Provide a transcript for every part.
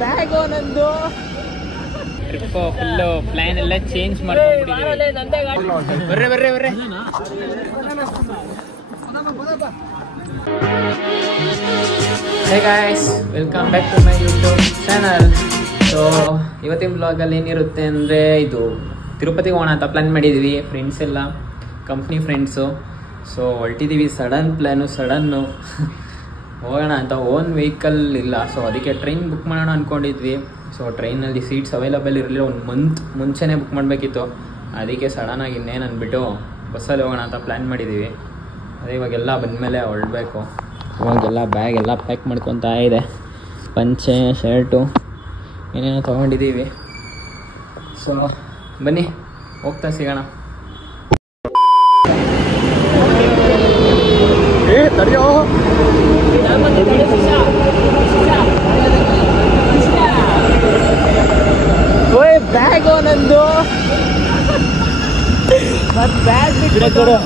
Bag ನಂದು trip full plan ಎಲ್ಲ change ಮಾಡ್ಕೊಂಡ್ಬಿಟ್ಟಿದ್ದೀವಿ. ಬರ್ರಿ ಬರ್ರಿ ಬರ್ರಿ. Hey guys, welcome back to my YouTube channel. So ಇವತ್ತಿನ ಬ್ಲಾಗಲ್ಲಿ ಏನಿರುತ್ತೆ ಅಂದರೆ, ಇದು ತಿರುಪತಿಗೆ ಹೋಗೋಣ ಅಂತ ಪ್ಲ್ಯಾನ್ ಮಾಡಿದ್ದೀವಿ ಫ್ರೆಂಡ್ಸ್ ಎಲ್ಲ, ಕಂಪ್ನಿ ಫ್ರೆಂಡ್ಸು. ಸೊ ಹೊರಟಿದ್ದೀವಿ, ಸಡನ್ ಪ್ಲ್ಯಾನು, ಸಡನ್ನು ಹೋಗೋಣ ಅಂತ. ಓನ್ ವೆಹಿಕಲ್ ಇಲ್ಲ, ಸೊ ಅದಕ್ಕೆ ಟ್ರೈನ್ ಬುಕ್ ಮಾಡೋಣ ಅಂದ್ಕೊಂಡಿದ್ವಿ. ಸೊ ಟ್ರೈನಲ್ಲಿ ಸೀಟ್ಸ್ ಅವೈಲಬಲ್ ಇರಲಿಲ್ಲ, ಒಂದು ಮಂತ್ ಮುಂಚೆನೇ ಬುಕ್ ಮಾಡಬೇಕಿತ್ತು. ಅದಕ್ಕೆ ಸಡನ್ನಾಗಿ ಇನ್ನೇನು ಅಂದ್ಬಿಟ್ಟು ಬಸ್ಸಲ್ಲಿ ಹೋಗೋಣ ಅಂತ ಪ್ಲ್ಯಾನ್ ಮಾಡಿದ್ದೀವಿ. ಅದೇ ಇವಾಗೆಲ್ಲ ಬಂದಮೇಲೆ ಹೊರಡಬೇಕು. ಇವಾಗೆಲ್ಲ ಬ್ಯಾಗ್ ಎಲ್ಲ ಪ್ಯಾಕ್ ಮಾಡ್ಕೊತಾ ಇದೆ, ಪಂಚೆ ಶರ್ಟು ಏನೇನೋ ತೊಗೊಂಡಿದ್ದೀವಿ. ಸೊ ಬನ್ನಿ ಹೋಗ್ತಾ ಸಿಗೋಣ. ಬ್ಯಾಗ್ ನಂದು ಮತ್ತೆ ಬ್ಯಾಗ್ ಕೊಡು.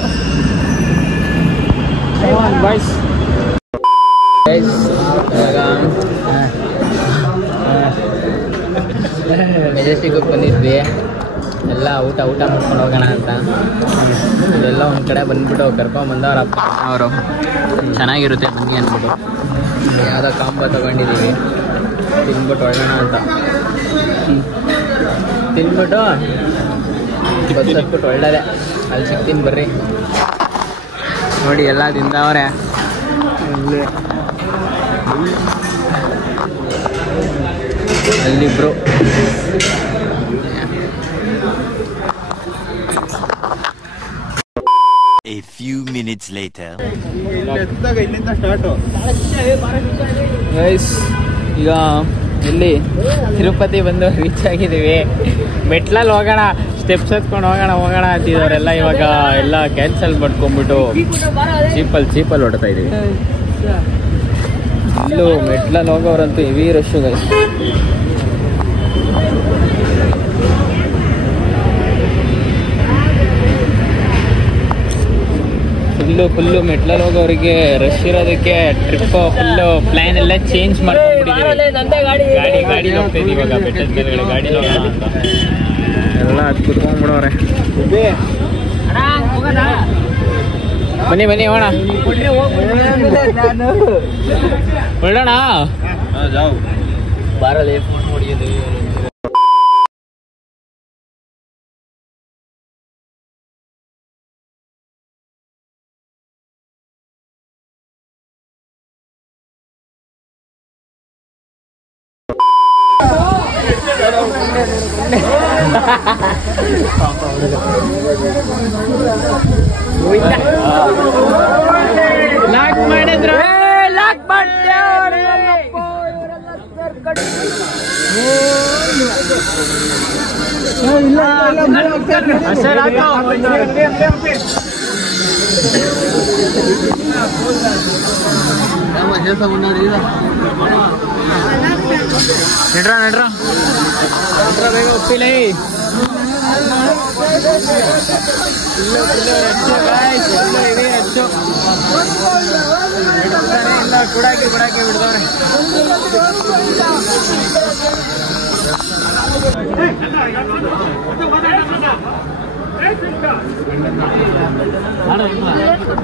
ಬಾಯ್ಸ್ ಮೆಜೆಸ್ಟಿಕ್ಗೆ ಬಂದಿದ್ವಿ, ಎಲ್ಲ ಊಟ ಮಾಡ್ಕೊಂಡು ಹೋಗೋಣ ಅಂತ. ಇದೆಲ್ಲ ಒಂದು ಕಡೆ ಬಂದ್ಬಿಟ್ಟು ಕರ್ಕೊಂಬಂದವ್ರಪ್ಪ ಅವರು, ಚೆನ್ನಾಗಿರುತ್ತೆ ಬನ್ನಿ ಅಂದ್ಬಿಟ್ಟು ಯಾವುದೋ ಕಾಂಬೋ ತೊಗೊಂಡಿದ್ದೀವಿ. ತಿಂದ್ಬಿಟ್ಟು ಹೊರಡೋಣ ಅಂತ ತಿಂದ್ಬಿಟ್ಟು ಬಸ್ ಹತ್ಬಿಟ್ಟು ಒಳ್ಳೆಯದೇ, ಅಲ್ಲಿ ಸಿಗ್ತೀನಿ ಬರ್ರಿ. ನೋಡಿ ಎಲ್ಲ ತಿಂದವ್ರೆ. ಅಲ್ಲಿಬ್ರು A few minutes later. Guys, ಈಗ ಎಲ್ಲಿ ತಿರುಪತಿ ಬಂದು ರೀಚ್ ಆಗಿದ್ದೀವಿ. ಮೆಟ್ಲಲ್ಲಿ ಹೋಗೋಣ, ಸ್ಟೆಪ್ಸ್ ಹತ್ಕೊಂಡು ಹೋಗೋಣ ಅಂತಿದ್ದವರೆಲ್ಲ ಇವಾಗ ಎಲ್ಲ ಕ್ಯಾನ್ಸಲ್ ಮಾಡ್ಕೊಂಡ್ಬಿಟ್ಟು ಚೀಪಲ್ಲಿ ಹೊಡ್ತಾ ಇದ್ದೀವಿ. ಇಲ್ಲೂ ಮೆಟ್ಲಲ್ಲಿ ಹೋಗೋರಂತೂ ಹೆವಿ ರಶ್ಶು ಗೈಸ್. ಫುಲ್ಲು ಮೆಟ್ಲಲ್ಲಿ ಹೋಗೋರಿಗೆ ರಶ್ ಇರೋದಕ್ಕೆ ಟ್ರಿಪ್ ಫುಲ್ಲು ಪ್ಲ್ಯಾನ್ ಎಲ್ಲ ಚೇಂಜ್ ಮಾಡ್ಕೊಂಡ್ಬಿಟ್ಟಿದ್ದೀವಿ. ಗಾಡಿ ಹೋಗ್ತಾ ಇದ್ದೀವಿ ಇವಾಗ, ಬೆಟ್ಟದ ಮೇಲ್ಗಡೆ ಗಾಡಿ ಹೋಗೋಣ ಅಂತ ಎಲ್ಲ ಅದು ಕುತ್ಕೊಂಡ್ಬಿಡೋರೆ. ಬನ್ನಿ ಹೋಗೋಣ, ಹೊರಡೋಣ. ಬಾರಲ್ಲಿ ಫೋನ್ ನೋಡಿದ್ದೀವಿ. ಲಾಕ್ ಮಾಡಿದ್ರು, ಲಾಕ್ ನಡ್ರ ಬೇಗ ಒಪ್ಪಿಲ್ಲ. ಇಲ್ಲ ಕುಡಾಕಿ ಬಿಡ್ದವ್ರೆ.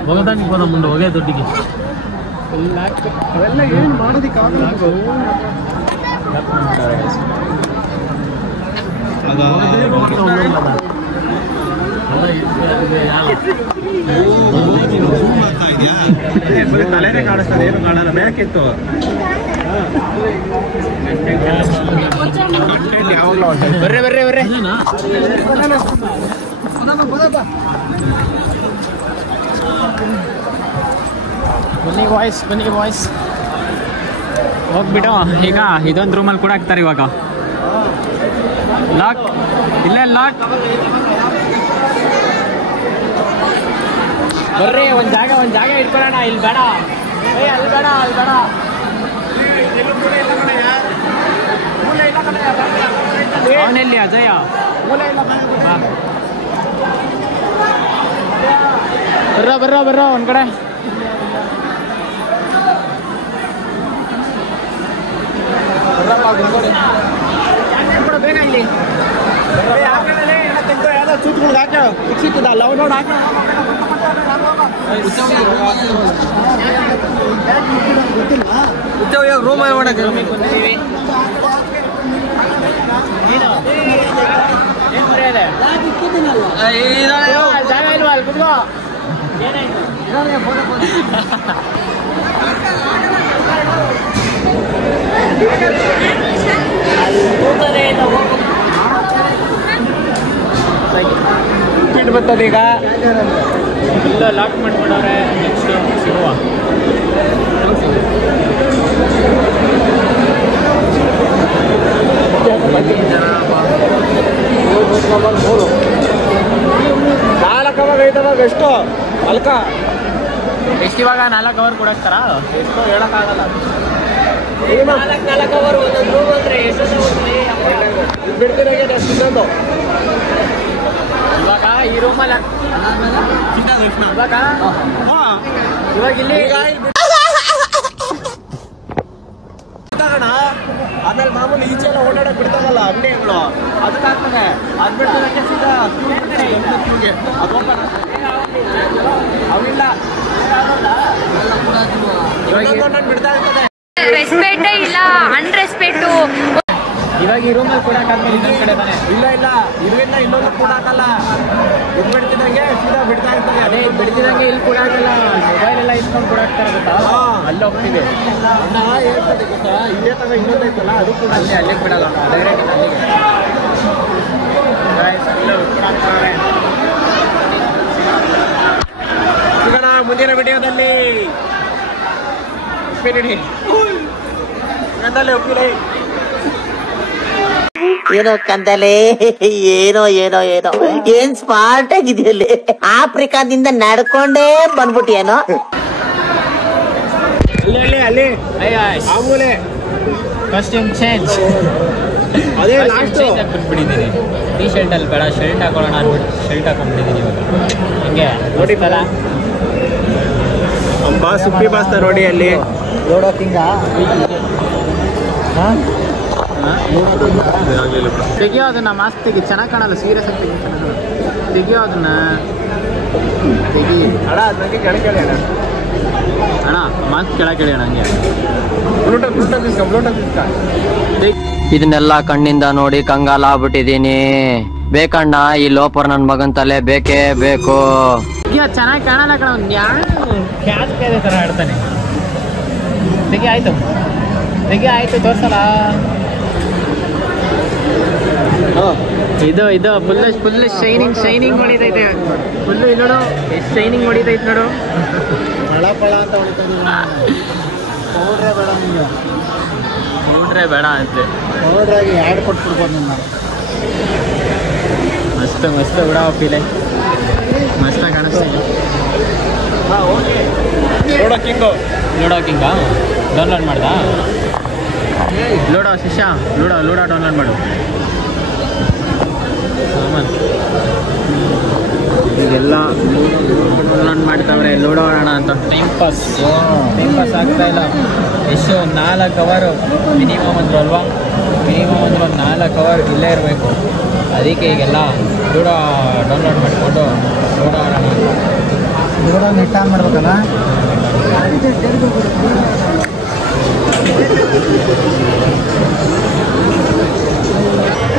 ಹೋಗೋದ ಮುಂದೆ ಹೋಗೇ ದುಡ್ಡಿಗೆ ಅವೆಲ್ಲ ಏನು ಮಾಡೋದಕ್ಕೆ ತಲೆನೇ ಕಾಣಿಸ್ತದೆ, ಏನು ಕಾಣಲ್ಲ, ಬೇಕಿತ್ತು. ಬರ್ರಿ ಬನ್ನಿ ಬಾಯ್ಸ್ ಹೋಗ್ಬಿಟ್ಟು ಈಗ ಇದೊಂದು ರೂಮಲ್ಲಿ ಕೂಡ ಹಾಕ್ತಾರೆ ಇವಾಗ. ಲಾಕ್ ಇಲ್ಲ, ಲಾಕ್. ಬರ್ರಿ ಒಂದು ಜಾಗ ಇಟ್ಕೊಳ್ಳೋಣ. ಇಲ್ಲಿ ಬೇಡ, ಅಲ್ಲಿ ಬೇಡ. ಅವನೆಲ್ಲಿ ಅಜಯ? ಬರ್ರ ಒಂದ್ ಕಡೆ. ಬರ್ರಪ್ಪ ಬೇಗ ಇಲ್ಲಿ ಚೂತ್ಗಳು ಹಾಕ ಸಿಕ್ಕಿದ್ದಲ್ಲ ಲವ್ ನೋಡಿ ಹಾಕ ರೂಮ್ ಮಾಡಕ್ಕೆ ಜಾಗ ಇಲ್ವಾ ಅಲ್ಲಿ ಕುತ್ಕೋ ಸ್ಪೀಡ್ ಬರ್ತದೆ ಈಗ ಇಲ್ಲ ಲಾಕ್ ಮಾಡ್ಕೊಂಡವ್ರೆ ನೆಕ್ಸ್ಟ್ ಸಿಗುವ ನಾಲ್ಕವಾಗ ಐದವಾಗ ಎಷ್ಟು ಅಲ್ಕ ಎಷ್ಟು ಇವಾಗ 4 ಅವರ್ ಕೊಡಕ್ತಾರ ಎಷ್ಟು ಹೇಳಕ್ಕಾಗಲ್ಲ ನಾಲ್ಕು ಅವರ್ ಒಂದೊಂದು ಅಂದ್ರೆ ಬಿಡ್ತಿರಾಗೆ ಅಷ್ಟು ಇನ್ನೊಂದು ಇವಾಗ ಈ ರೂಮಲ್ಲಿ ಇವಾಗ ಇಲ್ಲಿ ಆಮೇಲೆ ಮಾಮೂಲಿ ಈಚೆ ಎಲ್ಲ ಓಡಾಡಕ್ ಬಿಡ್ತಾರಲ್ಲ ಅಂಗಡಿಗಳು ಅದಕ್ಕೆ ಆಗ್ತದೆ ಅದ್ ಬಿಡ್ತಾರೆ ಸೀದಾ ಕ್ಯೂಗೆ ಅದು ಓಪನ್ ಅವಿಲ್ಲ ಬಿಡ್ತಾ ಇರ್ತದೆ ರೆಸ್ಪೆಕ್ಟೇ ಇಲ್ಲ ಅನ್ರೆಸ್ಪೆಕ್ಟು. ಇವಾಗ ಈ ರೂಮಲ್ಲಿ ಕೊಡಕ್ಕಾದ್ಮೇಲೆ ಇನ್ನೊಂದ್ ಕಡೆ ತಾನೆ ಇಲ್ಲ ಇದರಿಂದ ಇನ್ನೊಂದು ಕೂಡ ಹಾಕಲ್ಲ ಇದು ಬಿಡ್ತಿದಂಗೆ ಸೀದಾ ಬಿಡ್ತಾ ಇರ್ತದೆ ಅದೇ ಬಿಡ್ತಿದಂಗೆ ಇಲ್ಲಿ ಕೊಡಾಕಲ್ಲ ಮೊಬೈಲ್ ಎಲ್ಲ ಇಸ್ಕೊಂಡು ಕೊಡಾಕ್ತಾರ ಗೊತ್ತಾ ಅಲ್ಲಿ ಹೋಗ್ತೀವಿ ಅಣ್ಣ ಹೇಳ್ತದೆ ಗೊತ್ತಾ ಇದೇ ತರ ಇನ್ನೊಂದು ಐತಲ್ಲ ಅದು ಕೂಡ ಅಲ್ಲಿಗೆ ಬಿಡಲ್ಲ ಡೈರೆಕ್ಟ್ ಅಲ್ಲಿಗೆ ಸಿಗೋಣ ಮುಂದಿನ ವಿಡಿಯೋದಲ್ಲಿ ಒಪ್ಪಿರಿ ಏನೋ ಕಂದಲೆ ಏನೋ ಏನೋ ಏನೋ ಏನ್ ಸ್ಮಾರ್ಟ್ ಆಗಿದೆಯಲ್ಲಿ ಆಫ್ರಿಕಾದಿಂದ ನಡ್ಕೊಂಡೇ ಬಂದ್ಬಿಟ್ಟಿಯೇನೋ. ಅಲ್ಲಿ ಆಮೂಲೆ ಕಾಸ್ಟ್ಯೂಮ್ ಚೇಂಜ್ ಅದೇ ಲಾಸ್ಟ್ ಬಿಟ್ಬಿಟ್ಟಿದ್ದೀನಿ ಟೀ ಶರ್ಟ್ ಅಲ್ಲಿ ಬೇಡ ಶರ್ಟ್ ಹಾಕೊಳ್ಳೋಣ ಅಂದ್ಬಿಟ್ಟು ಶರ್ಟ್ ಹಾಕೊಂಡ್ಬಿಟ್ಟಿದ್ದೀನಿ ಇವಾಗ ಹಿಂಗೆ ನೋಡಿತ್ತಲ್ಲ ಬಾಸ್ ಸುಪ್ಪಿ ಬಾಸ್ ನೋಡಿ ಅಲ್ಲಿ ತೆಗಿಯೋ ಅದನ್ನ ಮಾಸ್ಕ್ ತೆಗಿ ಚೆನ್ನಾಗಿ ಕಾಣಲ್ಲ ಸೀರಿಯಸ್ ಆಗಿ ತೆಗಿಯೋ ಅದನ್ನ ತೆಗಿ ಅಣ್ಣ ನನಗೆ ಕೆಳಗೆ ಅಣ್ಣ ಅಣ್ಣ ಮಾಸ್ಕ್ ಕೆಳಗೆ ಕೇಳಿ ಹಂಗೆ ಬ್ಲೂಟೂತ್ ಇದನ್ನೆಲ್ಲ ಕಣ್ಣಿಂದ ನೋಡಿ ಕಂಗಾಲ ಆಗ್ಬಿಟ್ಟಿದೀನಿ. ಬೇಕಣ್ಣ ಈ ಲೋಪರ್ ನನ್ ಮಗನ್ ತಲೆ ಬೇಕೇ ಬೇಕು. ಚೆನ್ನಾಗಿ ಕಾಣಲ್ಲ ಕಣ ಕ್ಯಾಚ್ ಬೇರೆ ಥರ ಆಡ್ತಾನೆ. ತೆಗಿ ಆಯ್ತು ತೋರ್ಸಲ್ಲ. ಇದು ಫುಲ್ ಶೈನಿಂಗ್ ಹೊಡಿತೈತೆ ಫುಲ್ ನೋಡು ಎಷ್ಟು ಶೈನಿಂಗ್ ಹೊಡಿತೈತೆ ನೋಡು. ಪಳ ಅಂತ ನೋಡ್ರೆ ಬೇಡ ಅಂತೆ ನೋಡ್ರಾಗಿ ಆ್ಯಡ್ ಕೊಟ್ಬಿಡ್ಬೋದು ನಿನ್ನ ಮಸ್ತ್ ಬಿಡ ಫೀಲೆ ಮಸ್ತಾಗಿ ಕಾಣಿಸ್ತೀನಿ. ಲೂಡೋ ಕಿಂಗಾ ಡೌನ್ಲೋಡ್ ಮಾಡ್ದಾ ಲೂಡೋ ಶಿಷ್ಯ ಲೂಡೋ ಡೌನ್ಲೋಡ್ ಮಾಡು ಈಗೆಲ್ಲ ಡೌನ್ಲೋಡ್ ಮಾಡ್ತಾವ್ರೆ ಲೂಡೋ ಆಡೋಣ ಅಂತ ಟೈಮ್ ಪಾಸ್ ಆಗ್ತಾ ಇಲ್ಲ. ಎಷ್ಟು 4 ಅವರ್ ಮಿನಿಮಮ್ ಅಂದರು ಅಲ್ವಾ ಮಿನಿಮಮ್ ಅಂದ್ರೆ ಒಂದು 4 ಅವರ್ ಇಲ್ಲೇ ಇರಬೇಕು. ಅದಕ್ಕೆ ಈಗೆಲ್ಲ ಲೂಡೋ ಡೌನ್ಲೋಡ್ ಮಾಡಿಕೊಂಡು ಲೂಡೋ ಆಡೋಣ ಲೂಡೋ ನೆಟ್ ಆನ್ ಮಾಡ್ಬೇಕಲ್ಲ.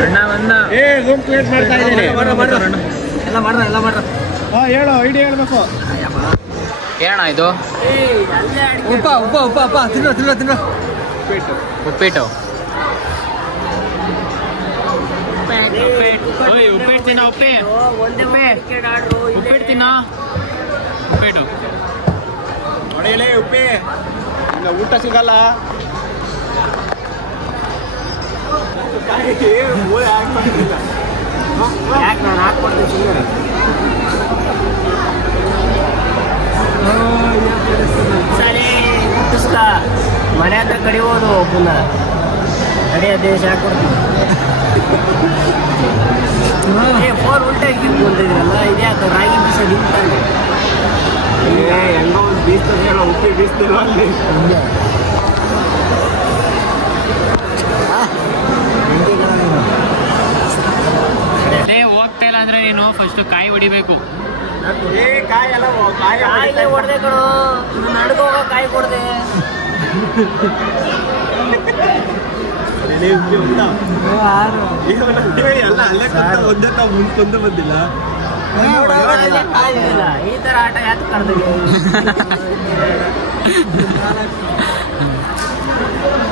ಅಣ್ಣ ಬಂದ ರೂಮ್ ಕ್ರಿಯೇಟ್ ಮಾಡ್ತಾ ಇದ್ದೀನಿ. ಎಲ್ಲ ಮಾಡ್ರ ಹೇಳು ಐಡಿಯಾ ಹೇಳ್ಬೇಕು. ಏನಣ್ಣ ಇದು ಉಪ್ಪ ತಿನ್ನು ಉಪ್ಪಿಟ್ಟು ತಿನ್ನ ಉಪ್ಪಿಟ್ಟು ನೋಡಿಲೇ ಉಪ್ಪಿ ಇಲ್ಲ ಊಟ ಸಿಗಲ್ಲ. ಯಾಕೆ ನಾನು ಹಾಕ್ಕೊಡ್ತೀನಿ ಸರಿ ಮುಟ್ಟಿಸ್ತಾ ಮನೆ ಹತ್ರ ಕಡಿಬೋದು ಪುನಃ ಕಡಿಯ ದೇಶ ಹಾಕ್ಕೊಡ್ತೀನಿ. ಫೋನ್ ಉಲ್ಟಾ ಇದ್ದಿದ್ರಲ್ಲ ಇದೇ ಆಯ್ತು ರಾಗಿ ಬೀಸ ನಿಂತಾನೆ ಹೆಂಗೋ ಒಂದು ಬೀಸ್ತದೆ ಉಪ್ಪಿ ಬೀಸ್ತಿಲ್ವ ಅಲ್ಲಿ ಅಂದ್ರೆ ನೀನು ಫಸ್ಟ್ ಕಾಯಿ ಹೊಡಿಬೇಕು. ಕಾಯಿ ಎಲ್ಲ ಕಾಯಿ ಹೊಡೆದೆ ಕಣೋ, ನಡ್ಕೋಗ ಕಾಯಿ ಕೊಡದೆ. ಎಲ್ಲ ಅಲ್ಲೇ ಒಂದೇ ತಾವು ಮುಂದ್ಕೊಂಡು ಬಂದಿಲ್ಲ. ಈ ತರ ಆಟ ಯಾಕೆ ಕರೆದಿಲ್ಲ?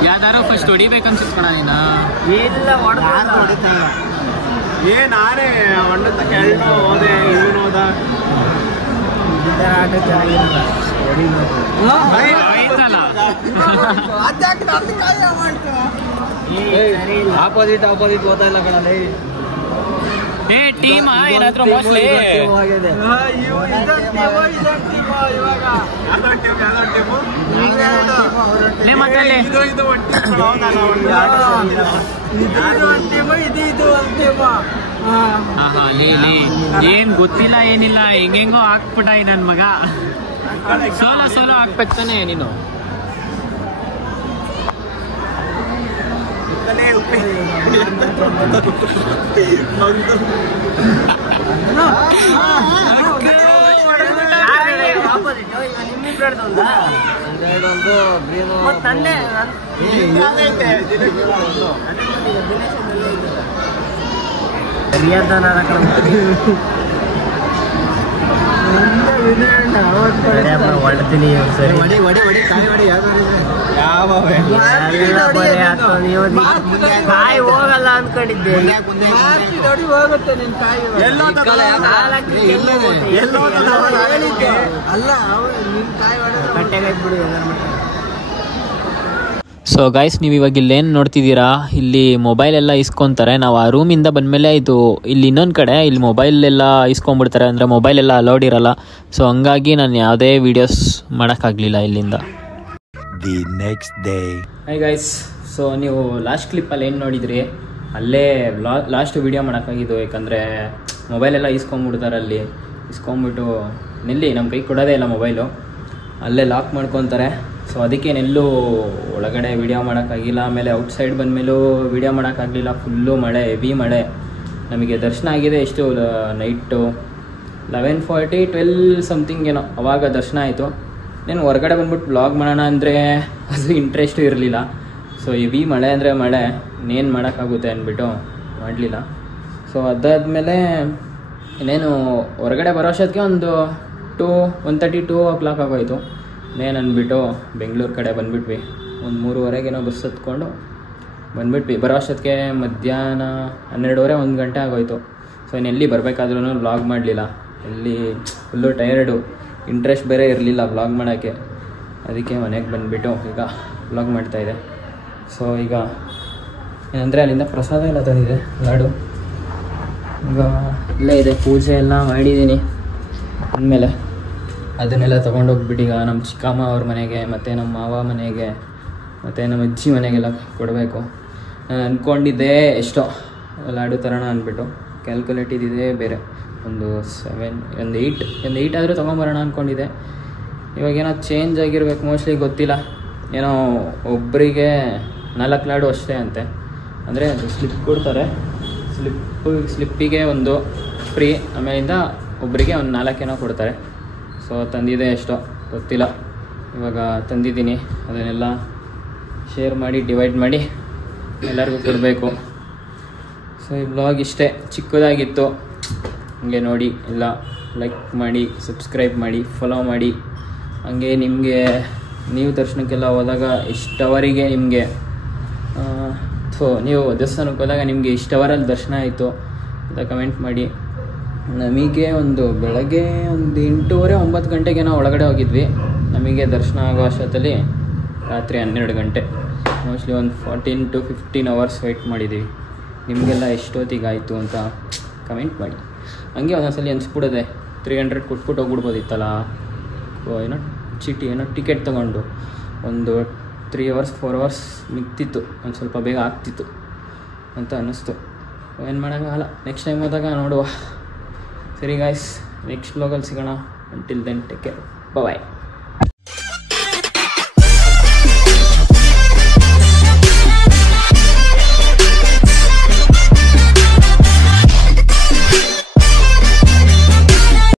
ಯಾವ್ದಾರು ಫಸ್ಟ್ ಹೊಡಿಬೇಕು ಅನ್ಸುತ್ಕಣ ನೀನ? ಇಲ್ಲ ಹೊಡೆದಿಲ್ಲ. ನಾನೇ ಹೊಂಡ ಕೆಳಗೆ ಹೋದೆ, ಇವನು ಹೋದ. ಈ ತರ ಆಟ ಚೆನ್ನಾಗಿರಲ್ಲ. ಆಪೋಸಿಟ್ ಓದ್ತಾ ಇಲ್ಲ ಕಣಲ್ಲಿ. ಟೀಮ್ ಏನಾದ್ರು ಮೋಸ್ಟ್ಲಿ ಏನ್ ಗೊತ್ತಿಲ್ಲ ಏನಿಲ್ಲ, ಹೆಂಗೆಂಗೋ ಹಾಕ್ಬಿಟ್ಟ ನನ್ ಮಗ. ಸೋಲೋ ಹಾಕ್ಬೇಕ್ತಾನೆ ನೀನು. ಹೊಡ್ತೀನಿ ಕಾಯಿ ಹೋಗಲ್ಲ ಅನ್ಕೊಂಡಿದ್ದೆ. ಸೊ ಗೈಸ್, ನೀವು ಇವಾಗ ಇಲ್ಲೇನು ನೋಡ್ತಿದ್ದೀರಾ, ಇಲ್ಲಿ ಮೊಬೈಲ್ ಎಲ್ಲ ಇಸ್ಕೊತಾರೆ. ನಾವು ಆ ರೂಮಿಂದ ಬಂದಮೇಲೆ ಇದು ಇಲ್ಲಿ ಇನ್ನೊಂದು ಕಡೆ ಇಲ್ಲಿ ಮೊಬೈಲ್ ಎಲ್ಲ ಇಸ್ಕೊಂಡ್ಬಿಡ್ತಾರೆ, ಅಂದರೆ ಮೊಬೈಲ್ ಎಲ್ಲ ಅಲೌಡ್ ಇರಲ್ಲ. ಸೊ ಹಂಗಾಗಿ ನಾನು ಯಾವುದೇ ವೀಡಿಯೋಸ್ ಮಾಡೋಕ್ಕಾಗಲಿಲ್ಲ ಇಲ್ಲಿಂದ. The next day. Hi guys, so ನೀವು ಲಾಸ್ಟ್ ಕ್ಲಿಪ್ಪಲ್ಲಿ ಏನು ನೋಡಿದ್ರಿ, ಅಲ್ಲೇ ಲಾಸ್ಟ್ ವೀಡಿಯೋ ಮಾಡೋಕ್ಕಾಗಿದ್ದು. ಯಾಕಂದರೆ ಮೊಬೈಲೆಲ್ಲ ಇಸ್ಕೊಂಬಿಡ್ತಾರೆ, ಅಲ್ಲಿ ಇಸ್ಕೊಂಬಿಟ್ಟು ನೆಲ್ಲಿ ನಮ್ಮ ಕೈ ಕೊಡೋದೇ ಇಲ್ಲ ಮೊಬೈಲು, ಅಲ್ಲೇ ಲಾಕ್ ಮಾಡ್ಕೊತಾರೆ. ಸೊ ಅದಕ್ಕೇನೆಲ್ಲೂ ಒಳಗಡೆ ವೀಡಿಯೋ ಮಾಡೋಕ್ಕಾಗಿಲ್ಲ. ಆಮೇಲೆ ಔಟ್ಸೈಡ್ ಬಂದಮೇಲೂ ವೀಡಿಯೋ ಮಾಡೋಕ್ಕಾಗಲಿಲ್ಲ, ಫುಲ್ಲು ಮಳೆ, ಹೆವಿ ಮಳೆ. ನಮಗೆ ದರ್ಶನ ಆಗಿದೆ ಎಷ್ಟು, ನೈಟು 11:40 12 ಸಮಥಿಂಗ್ ಏನೋ ಅವಾಗ ದರ್ಶನ ಆಯಿತು. నేను ಹೊರಗಡೆ ಬಂದ್ಬಿಟ್ಟು ಬ್ಲಾಗ್ ಮಾಡೋಣ ಅಂದರೆ ಅದು ಇಂಟ್ರೆಸ್ಟು ಇರಲಿಲ್ಲ. ಸೊ ಹೆವಿ ಮಳೆ ಅಂದರೆ ಮಳೆ, ಇನ್ನೇನು ಮಾಡೋಕ್ಕಾಗುತ್ತೆ ಅಂದ್ಬಿಟ್ಟು ಮಾಡಲಿಲ್ಲ. ಸೊ ಅದಾದಮೇಲೆ ಇನ್ನೇನು ಹೊರಗಡೆ ಬರೋ ಅಷ್ಟೊತ್ತಿಗೆ ಒಂದು 1:30 2 o'clock ಆಗೋಯಿತು. ಇನ್ನೇನು ಅಂದ್ಬಿಟ್ಟು ಬೆಂಗಳೂರು ಕಡೆ ಬಂದುಬಿಟ್ವಿ. ಒಂದು 3:30 ಬಸ್ ಹತ್ಕೊಂಡು ಬಂದುಬಿಟ್ವಿ. ಬರೋ ಅಷ್ಟೊತ್ತಿಗೆ ಮಧ್ಯಾಹ್ನ 12:30 1 ಗಂಟೆ ಆಗೋಯಿತು. ಸೊ ಇನ್ನೆಲ್ಲಿ ಬರಬೇಕಾದ್ರೂ ವ್ಲಾಗ್ ಮಾಡಲಿಲ್ಲ, ಎಲ್ಲಿ ಫುಲ್ಲು ಟಯರ್ಡು, ಇಂಟ್ರೆಸ್ಟ್ ಬೇರೆ ಇರಲಿಲ್ಲ ವ್ಲಾಗ್ ಮಾಡೋಕ್ಕೆ. ಅದಕ್ಕೆ ಮನೆಗೆ ಬಂದುಬಿಟ್ಟು ಈಗ ವ್ಲಾಗ್ ಮಾಡ್ತಾಯಿದ್ದೆ. ಸೊ ಈಗ ಏನಂದರೆ ಅಲ್ಲಿಂದ ಪ್ರಸಾದ ಎಲ್ಲ ತಂದಿದೆ, ಲಾಡು. ಈಗ ಇಲ್ಲೇ ಇದೆ, ಪೂಜೆ ಎಲ್ಲ ಮಾಡಿದ್ದೀನಿ. ಅಂದಮೇಲೆ ಅದನ್ನೆಲ್ಲ ತೊಗೊಂಡೋಗ್ಬಿಟ್ಟು ಈಗ ನಮ್ಮ ಚಿಕ್ಕಮ್ಮ ಅವ್ರ ಮನೆಗೆ, ಮತ್ತು ನಮ್ಮ ಮಾವ ಮನೆಗೆ, ಮತ್ತು ನಮ್ಮ ಅಜ್ಜಿ ಮನೆಗೆಲ್ಲ ಕೊಡಬೇಕು. ನಾನು ಅಂದ್ಕೊಂಡಿದ್ದೆ ಎಷ್ಟೋ ಲಾಡು ತರೋಣ ಅಂದ್ಬಿಟ್ಟು, ಕ್ಯಾಲ್ಕುಲೇಟ್ ಇದ್ದಿದೆ ಬೇರೆ. ಒಂದು 8 ಆದರೂ ತೊಗೊಂಬರೋಣ ಅಂದ್ಕೊಂಡಿದ್ದೆ. ಇವಾಗೇನೋ ಚೇಂಜ್ ಆಗಿರ್ಬೇಕು ಮೋಸ್ಟ್ಲಿ, ಗೊತ್ತಿಲ್ಲ. ಏನೋ ಒಬ್ಬರಿಗೆ 4 ಲಾಡು ಅಷ್ಟೇ ಅಂತೆ. ಅಂದರೆ ಅದು ಸ್ಲಿಪ್ ಕೊಡ್ತಾರೆ, ಸ್ಲಿಪ್ಪಿಗೆ ಒಂದು ಫ್ರೀ, ಆಮೇಲಿಂದ ಒಬ್ಬರಿಗೆ ಒಂದು 4 ಏನೋ ಕೊಡ್ತಾರೆ. ಸೊ ತಂದಿದೆ ಎಷ್ಟೋ ಗೊತ್ತಿಲ್ಲ, ಇವಾಗ ತಂದಿದ್ದೀನಿ. ಅದನ್ನೆಲ್ಲ ಶೇರ್ ಮಾಡಿ ಡಿವೈಡ್ ಮಾಡಿ ಎಲ್ಲರಿಗೂ ಕೊಡಬೇಕು. ಸೊ ಈ ಬ್ಲಾಗ್ ಇಷ್ಟೇ, ಚಿಕ್ಕದಾಗಿತ್ತು. ಹಂಗೆ ನೋಡಿ, ಎಲ್ಲ ಲೈಕ್ ಮಾಡಿ, ಸಬ್ಸ್ಕ್ರೈಬ್ ಮಾಡಿ, ಫಾಲೋ ಮಾಡಿ. ಹಂಗೆ ನಿಮಗೆ ನೀವು ದರ್ಶನಕ್ಕೆಲ್ಲ ಹೋದಾಗ ಇಷ್ಟವರಿಗೆ ನಿಮಗೆ ನೀವು ದೇವಸ್ಥಾನಕ್ಕೆ ಹೋದಾಗ ನಿಮಗೆ ಇಷ್ಟವರಲ್ಲಿ ದರ್ಶನ ಆಯಿತು ಅಂತ ಕಮೆಂಟ್ ಮಾಡಿ. ನಮಗೆ ಒಂದು ಬೆಳಗ್ಗೆ ಒಂದು 8:30 9 ಗಂಟೆಗೆ ನಾವು ಒಳಗಡೆ ಹೋಗಿದ್ವಿ. ನಮಗೆ ದರ್ಶನ ಆಗೋ ಅಷ್ಟೊತ್ತಲ್ಲಿ ರಾತ್ರಿ 12 ಗಂಟೆ. ಮೋಸ್ಟ್ಲಿ ಒಂದು 14 to 15 hours ವೆಯ್ಟ್ ಮಾಡಿದ್ದೀವಿ. ನಿಮಗೆಲ್ಲ ಎಷ್ಟೊತ್ತಿಗಾಯಿತು ಅಂತ ಕಮೆಂಟ್ ಮಾಡಿ. ಹಂಗೆ ಒಂದೊಂದ್ಸಲಿ ಅನಿಸ್ಬಿಡೋದೆ 300 ಕೊಟ್ಬಿಟ್ಟು ಹೋಗ್ಬಿಡ್ಬೋದಿತ್ತಲ್ಲ, ಏನೋ ಚೀಟಿ ಏನೋ ಟಿಕೆಟ್ ತೊಗೊಂಡು ಒಂದು 3 hours 4 hours ಮಿಗ್ತಿತ್ತು, ಒಂದು ಸ್ವಲ್ಪ ಬೇಗ ಆಗ್ತಿತ್ತು ಅಂತ ಅನ್ನಿಸ್ತು. ಏನು ಮಾಡೋಕ್ಕಾಗಲ್ಲ, ನೆಕ್ಸ್ಟ್ ಟೈಮ್ ಹೋದಾಗ ನೋಡುವ. ಸರಿ ಗಾಯ್ಸ್, ನೆಕ್ಸ್ಟ್ ಬ್ಲಾಗಲ್ಲಿ ಸಿಗೋಣ. ಅಂಟಿಲ್ ದೆನ್ ಟೇಕ್ ಕೇರ್, ಬಾಯ್.